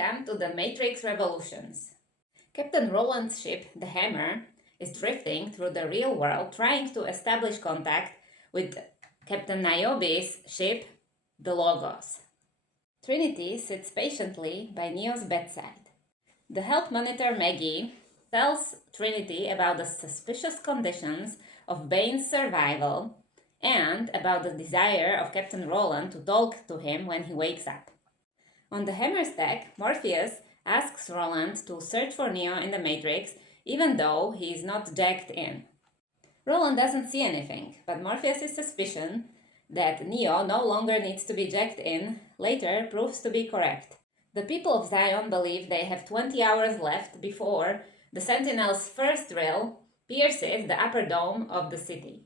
Welcome to the Matrix Revolutions. Captain Roland's ship, the Hammer, is drifting through the real world trying to establish contact with Captain Niobe's ship, the Logos. Trinity sits patiently by Neo's bedside. The health monitor Maggie tells Trinity about the suspicious conditions of Bane's survival and about the desire of Captain Roland to talk to him when he wakes up. On the Hammer's deck, Morpheus asks Roland to search for Neo in the Matrix, even though he is not jacked in. Roland doesn't see anything, but Morpheus' suspicion that Neo no longer needs to be jacked in later proves to be correct. The people of Zion believe they have 20 hours left before the Sentinel's first drill pierces the upper dome of the city.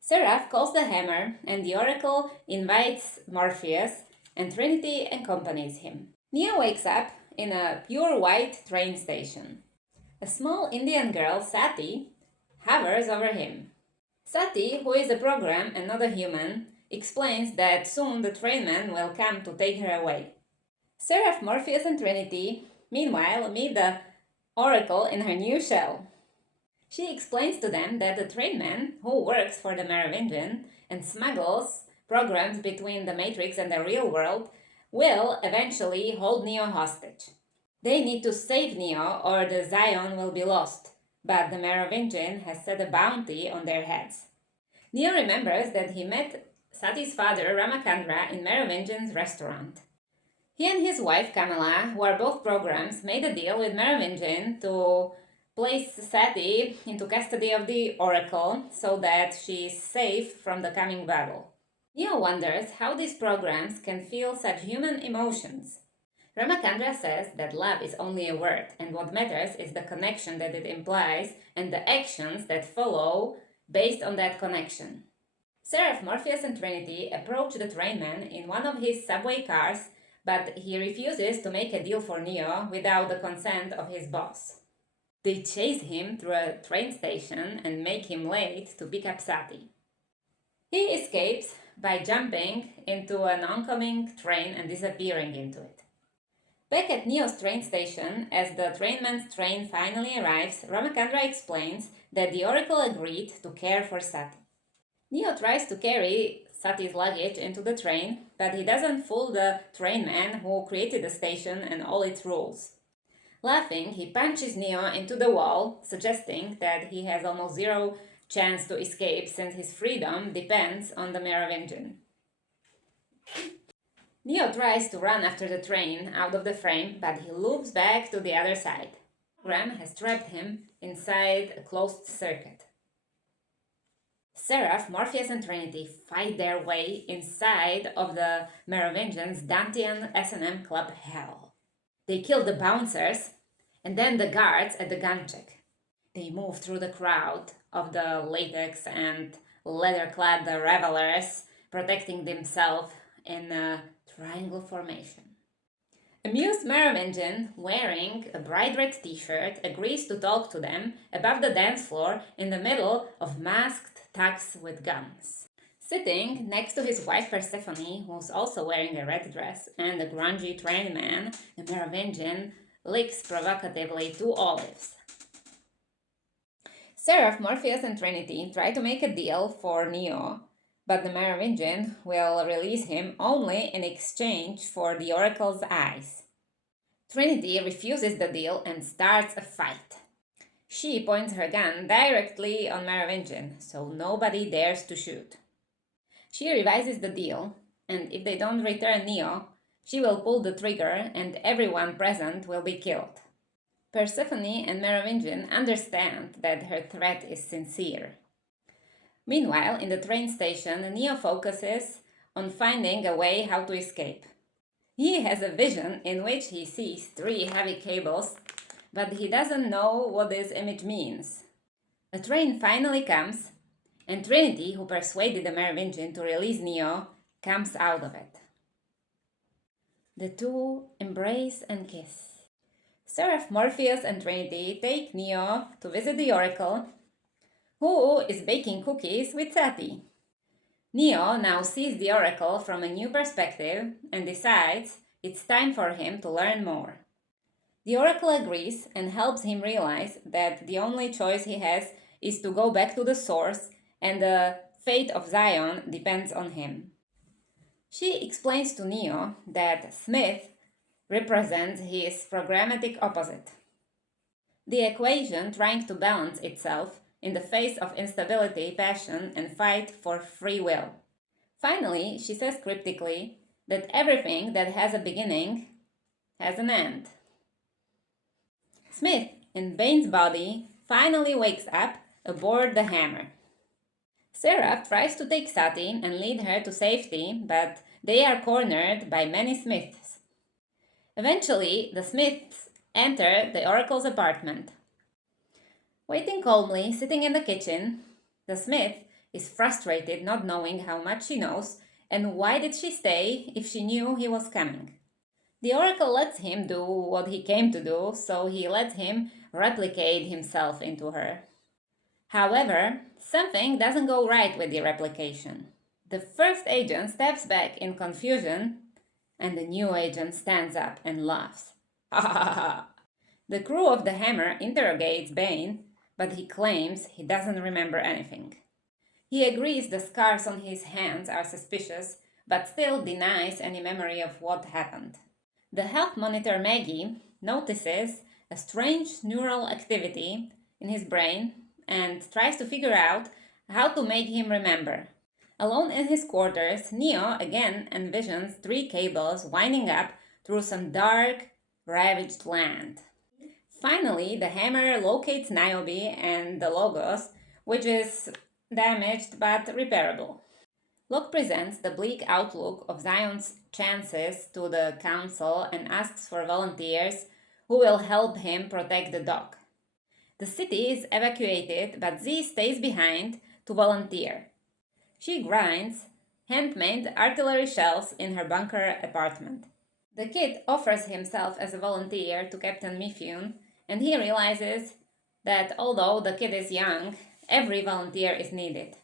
Seraph calls the Hammer, and the Oracle invites Morpheus, and Trinity accompanies him. Neo wakes up in a pure white train station. A small Indian girl, Sati, hovers over him. Sati, who is a program and not a human, explains that soon the trainman will come to take her away. Seraph, Morpheus, and Trinity, meanwhile, meet the Oracle in her new shell. She explains to them that the trainman, who works for the Merovingian and smuggles programs between the Matrix and the real world, will eventually hold Neo hostage. They need to save Neo or the Zion will be lost, but the Merovingian has set a bounty on their heads. Neo remembers that he met Sati's father Ramachandra in Merovingian's restaurant. He and his wife Kamala, who are both programs, made a deal with Merovingian to place Sati into custody of the Oracle so that she is safe from the coming battle. Neo wonders how these programs can feel such human emotions. Ramachandra says that love is only a word, and what matters is the connection that it implies and the actions that follow based on that connection. Seraph, Morpheus, and Trinity approach the trainman in one of his subway cars, but he refuses to make a deal for Neo without the consent of his boss. They chase him through a train station and make him late to pick up Sati. He escapes by jumping into an oncoming train and disappearing into it. Back at Neo's train station, as the trainman's train finally arrives, Ramachandra explains that the Oracle agreed to care for Sati. Neo tries to carry Sati's luggage into the train, but he doesn't fool the trainman who created the station and all its rules. Laughing, he punches Neo into the wall, suggesting that he has almost zero chance to escape since his freedom depends on the Merovingian. Neo tries to run after the train out of the frame, but he loops back to the other side. The program has trapped him inside a closed circuit. Seraph, Morpheus, and Trinity fight their way inside of the Merovingian's Dantean S&M club hell. They kill the bouncers and then the guards at the gun check. They move through the crowd of the latex and leather-clad revelers, protecting themselves in a triangle formation. Amused Merovingian, wearing a bright red t-shirt, agrees to talk to them above the dance floor in the middle of masked thugs with guns. Sitting next to his wife Persephone, who's also wearing a red dress, and a grungy trainman, the Merovingian licks provocatively two olives. Seraph, Morpheus, and Trinity try to make a deal for Neo, but the Merovingian will release him only in exchange for the Oracle's eyes. Trinity refuses the deal and starts a fight. She points her gun directly on Merovingian, so nobody dares to shoot. She revises the deal, and if they don't return Neo, she will pull the trigger and everyone present will be killed. Persephone and Merovingian understand that her threat is sincere. Meanwhile, in the train station, Neo focuses on finding a way how to escape. He has a vision in which he sees 3 heavy cables, but he doesn't know what this image means. A train finally comes, and Trinity, who persuaded the Merovingian to release Neo, comes out of it. The two embrace and kiss. Seraph, Morpheus, and Trinity take Neo to visit the Oracle, who is baking cookies with Sati. Neo now sees the Oracle from a new perspective and decides it's time for him to learn more. The Oracle agrees and helps him realize that the only choice he has is to go back to the source, and the fate of Zion depends on him. She explains to Neo that Smith represents his programmatic opposite, the equation trying to balance itself in the face of instability, passion, and fight for free will. Finally, she says cryptically that everything that has a beginning has an end. Smith, in Bane's body, finally wakes up aboard the hammer. Seraph tries to take Sati and lead her to safety, but they are cornered by many Smiths. Eventually, the Smiths enter the Oracle's apartment. Waiting calmly, sitting in the kitchen, the Smith is frustrated not knowing how much she knows and why did she stay if she knew he was coming. The Oracle lets him do what he came to do, so he lets him replicate himself into her. However, something doesn't go right with the replication. The first agent steps back in confusion, and the new agent stands up and laughs. Ha ha ha ha! The crew of the Hammer interrogates Bane, but he claims he doesn't remember anything. He agrees the scars on his hands are suspicious, but still denies any memory of what happened. The health monitor Maggie notices a strange neural activity in his brain and tries to figure out how to make him remember. Alone in his quarters, Neo again envisions 3 cables winding up through some dark, ravaged land. Finally, the Hammer locates Niobe and the Logos, which is damaged but repairable. Locke presents the bleak outlook of Zion's chances to the council and asks for volunteers who will help him protect the dock. The city is evacuated, but Z stays behind to volunteer. She grinds handmade artillery shells in her bunker apartment. The kid offers himself as a volunteer to Captain Mifune, and he realizes that although the kid is young, every volunteer is needed.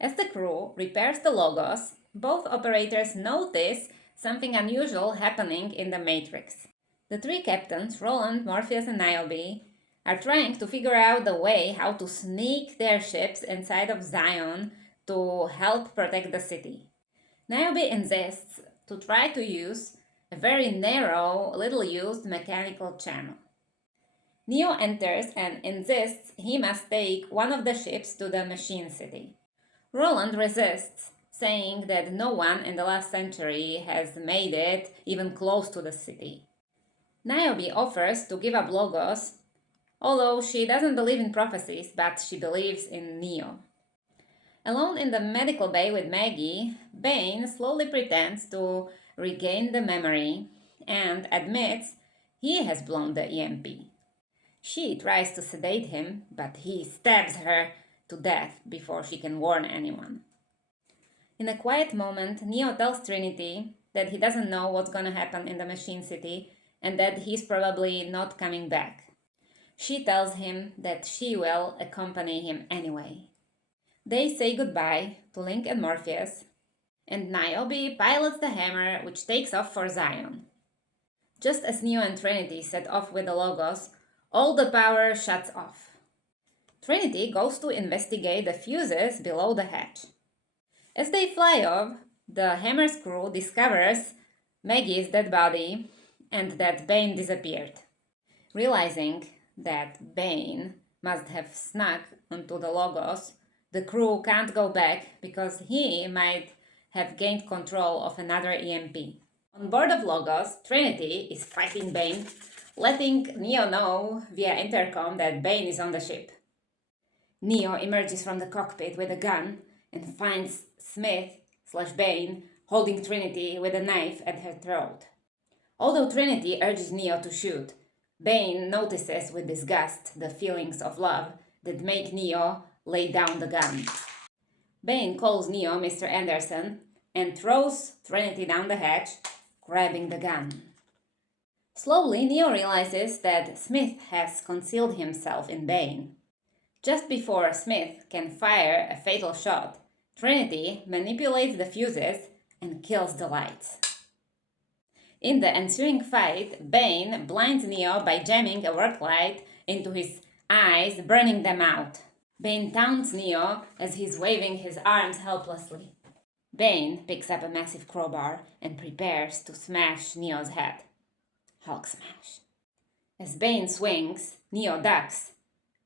As the crew repairs the Logos, both operators notice something unusual happening in the Matrix. The 3 captains, Roland, Morpheus, and Niobe, are trying to figure out the way how to sneak their ships inside of Zion to help protect the city. Niobe insists to try to use a very narrow, little-used mechanical channel. Neo enters and insists he must take one of the ships to the Machine City. Roland resists, saying that no one in the last century has made it even close to the city. Niobe offers to give up Logos, although she doesn't believe in prophecies, but she believes in Neo. Alone in the medical bay with Maggie, Bane slowly pretends to regain the memory and admits he has blown the EMP. She tries to sedate him, but he stabs her to death before she can warn anyone. In a quiet moment, Neo tells Trinity that he doesn't know what's gonna happen in the Machine City and that he's probably not coming back. She tells him that she will accompany him anyway. They say goodbye to Link and Morpheus, and Niobe pilots the Hammer, which takes off for Zion. Just as Neo and Trinity set off with the Logos, all the power shuts off. Trinity goes to investigate the fuses below the hatch. As they fly off, the Hammer's crew discovers Maggie's dead body and that Bane disappeared. Realizing that Bane must have snuck onto the Logos, the crew can't go back because he might have gained control of another EMP. On board of Logos, Trinity is fighting Bane, letting Neo know via intercom that Bane is on the ship. Neo emerges from the cockpit with a gun and finds Smith/Bane holding Trinity with a knife at her throat. Although Trinity urges Neo to shoot, Bane notices with disgust the feelings of love that make Neo lay down the gun. Bane calls Neo Mr. Anderson and throws Trinity down the hatch, grabbing the gun. Slowly, Neo realizes that Smith has concealed himself in Bane. Just before Smith can fire a fatal shot, Trinity manipulates the fuses and kills the lights. In the ensuing fight, Bane blinds Neo by jamming a work light into his eyes, burning them out. Bane taunts Neo as he's waving his arms helplessly. Bane picks up a massive crowbar and prepares to smash Neo's head. Hulk smash. As Bane swings, Neo ducks,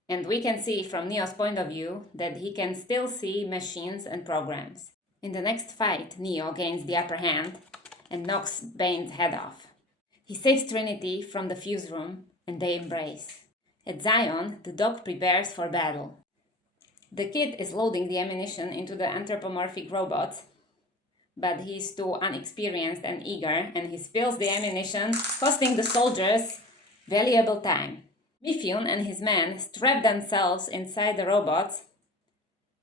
and we can see from Neo's point of view that he can still see machines and programs. In the next fight, Neo gains the upper hand and knocks Bane's head off. He saves Trinity from the fuse room and they embrace. At Zion, the dog prepares for battle. The kid is loading the ammunition into the anthropomorphic robots, but he's too unexperienced and eager, and he spills the ammunition, costing the soldiers valuable time. Mifune and his men strap themselves inside the robots,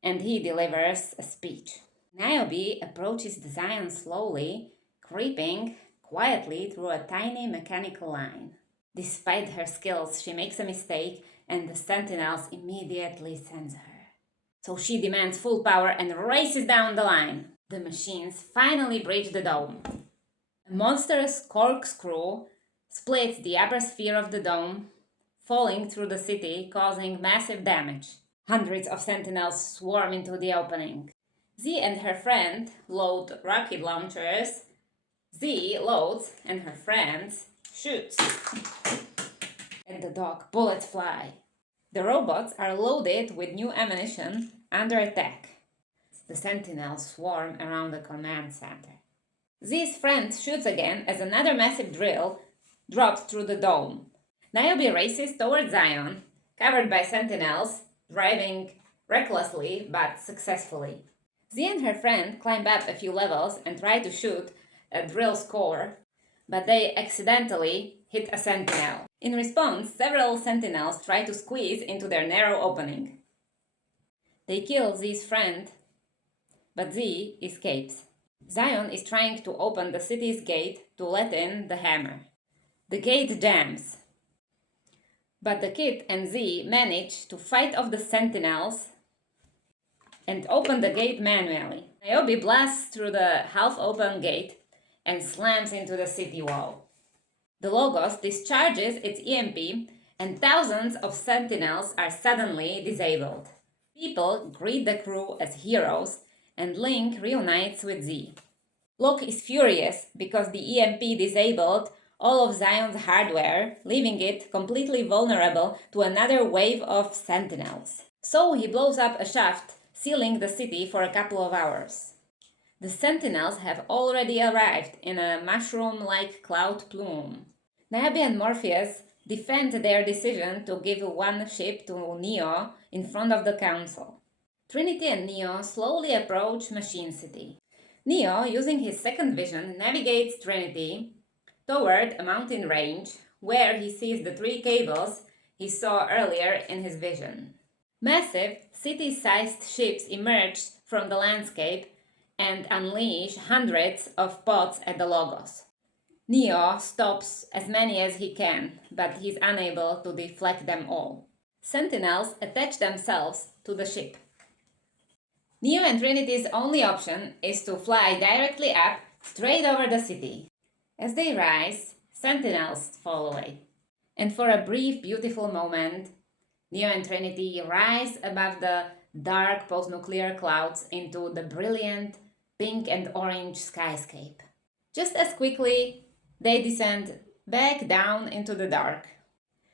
and he delivers a speech. Niobe approaches the Zion slowly, creeping quietly through a tiny mechanical line. Despite her skills, she makes a mistake, and the Sentinels immediately sense her. So she demands full power and races down the line. The machines finally breach the dome. A monstrous corkscrew splits the upper sphere of the dome, falling through the city, causing massive damage. Hundreds of Sentinels swarm into the opening. Z and her friend load rocket launchers. Z loads and her friends shoots. At the dog, bullets fly. The robots are loaded with new ammunition under attack. The Sentinels swarm around the command center. Z's friend shoots again as another massive drill drops through the dome. Niobe races towards Zion, covered by Sentinels, driving recklessly but successfully. Z and her friend climb up a few levels and try to shoot a drill's core, but they accidentally hit a Sentinel. In response, several Sentinels try to squeeze into their narrow opening. They kill Z's friend, but Z escapes. Zion is trying to open the city's gate to let in the hammer. The gate jams, but the kid and Z manage to fight off the Sentinels and open the gate manually. Niobe blasts through the half-open gate and slams into the city wall. The Logos discharges its EMP and thousands of Sentinels are suddenly disabled. People greet the crew as heroes and Link reunites with Z. Locke is furious because the EMP disabled all of Zion's hardware, leaving it completely vulnerable to another wave of Sentinels. So he blows up a shaft, sealing the city for a couple of hours. The Sentinels have already arrived in a mushroom-like cloud plume. Niobe and Morpheus defend their decision to give one ship to Neo in front of the Council. Trinity and Neo slowly approach Machine City. Neo, using his second vision, navigates Trinity toward a mountain range where he sees the three cables he saw earlier in his vision. Massive, city-sized ships emerge from the landscape and unleash hundreds of pods at the Logos. Neo stops as many as he can, but he's unable to deflect them all. Sentinels attach themselves to the ship. Neo and Trinity's only option is to fly directly up, straight over the city. As they rise, Sentinels fall away. And for a brief, beautiful moment, Neo and Trinity rise above the dark post-nuclear clouds into the brilliant pink and orange skyscape. Just as quickly, they descend back down into the dark,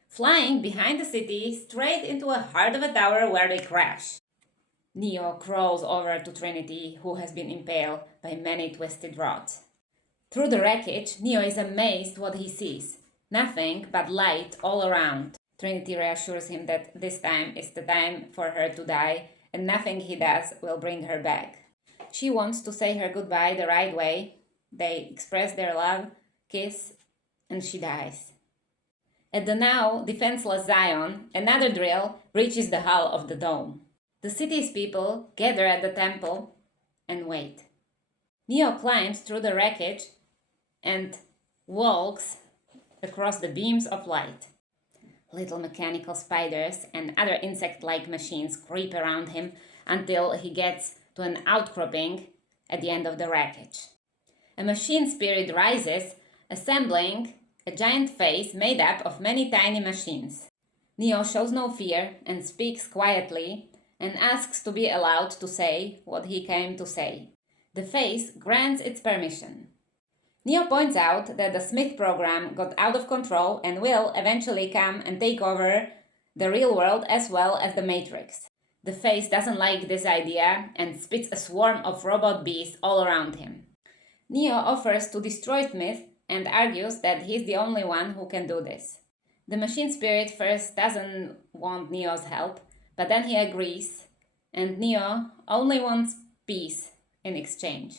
flying behind the city straight into the heart of a tower where they crash. Neo crawls over to Trinity, who has been impaled by many twisted rods. Through the wreckage, Neo is amazed what he sees. Nothing but light all around. Trinity reassures him that this time is the time for her to die, and nothing he does will bring her back. She wants to say her goodbye the right way. They express their love, kiss, and she dies. At the now defenseless Zion, another drill breaches the hull of the dome. The city's people gather at the temple and wait. Neo climbs through the wreckage and walks across the beams of light. Little mechanical spiders and other insect-like machines creep around him until he gets to an outcropping at the end of the wreckage. A machine spirit rises, assembling a giant face made up of many tiny machines. Neo shows no fear and speaks quietly and asks to be allowed to say what he came to say. The face grants its permission. Neo points out that the Smith program got out of control and will eventually come and take over the real world as well as the Matrix. The face doesn't like this idea and spits a swarm of robot bees all around him. Neo offers to destroy Smith and argues that he's the only one who can do this. The machine spirit first doesn't want Neo's help, but then he agrees, and Neo only wants peace in exchange.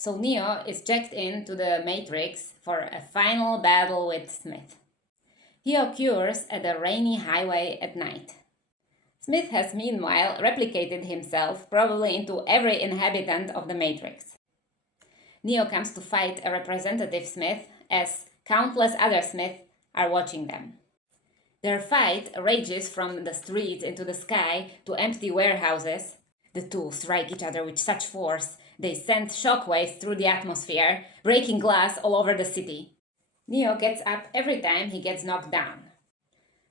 So Neo is checked into the Matrix for a final battle with Smith. He occurs at a rainy highway at night. Smith has meanwhile replicated himself probably into every inhabitant of the Matrix. Neo comes to fight a representative Smith as countless other Smiths are watching them. Their fight rages from the streets into the sky to empty warehouses. The two strike each other with such force they send shockwaves through the atmosphere, breaking glass all over the city. Neo gets up every time he gets knocked down.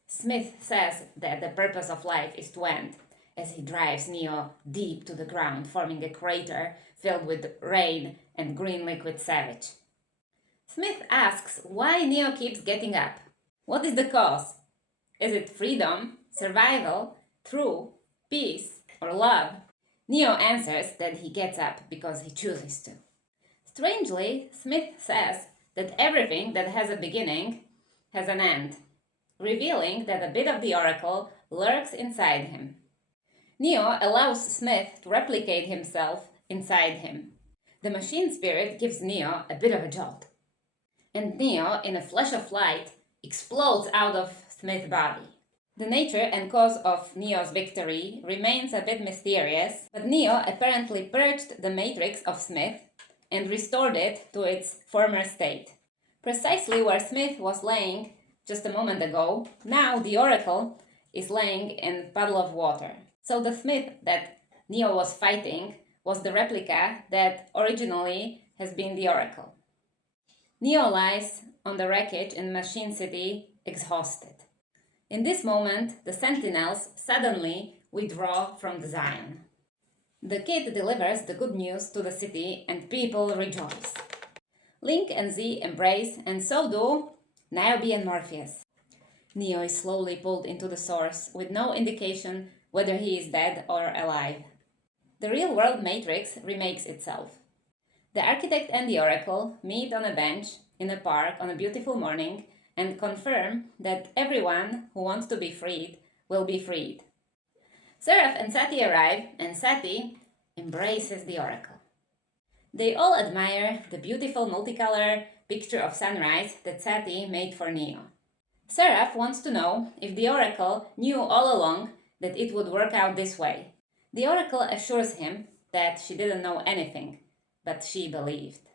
Smith says that the purpose of life is to end, as he drives Neo deep to the ground, forming a crater filled with rain and green liquid sewage. Smith asks why Neo keeps getting up. What is the cause? Is it freedom, survival, truth, peace, or love? Neo answers that he gets up because he chooses to. Strangely, Smith says that everything that has a beginning has an end, revealing that a bit of the oracle lurks inside him. Neo allows Smith to replicate himself inside him. The machine spirit gives Neo a bit of a jolt, and Neo, in a flash of light, explodes out of Smith's body. The nature and cause of Neo's victory remains a bit mysterious, but Neo apparently purged the Matrix of Smith and restored it to its former state. Precisely where Smith was laying just a moment ago, now the oracle is laying in a puddle of water. So the Smith that Neo was fighting was the replica that originally has been the oracle. Neo lies on the wreckage in Machine City, exhausted. In this moment, the Sentinels suddenly withdraw from the Zion. The kid delivers the good news to the city and people rejoice. Link and Z embrace, and so do Niobe and Morpheus. Neo is slowly pulled into the source with no indication whether he is dead or alive. The real-world Matrix remakes itself. The architect and the oracle meet on a bench in a park on a beautiful morning and confirm that everyone who wants to be freed will be freed. Seraph and Sati arrive, and Sati embraces the oracle. They all admire the beautiful multicolor picture of sunrise that Sati made for Neo. Seraph wants to know if the oracle knew all along that it would work out this way. The oracle assures him that she didn't know anything, but she believed.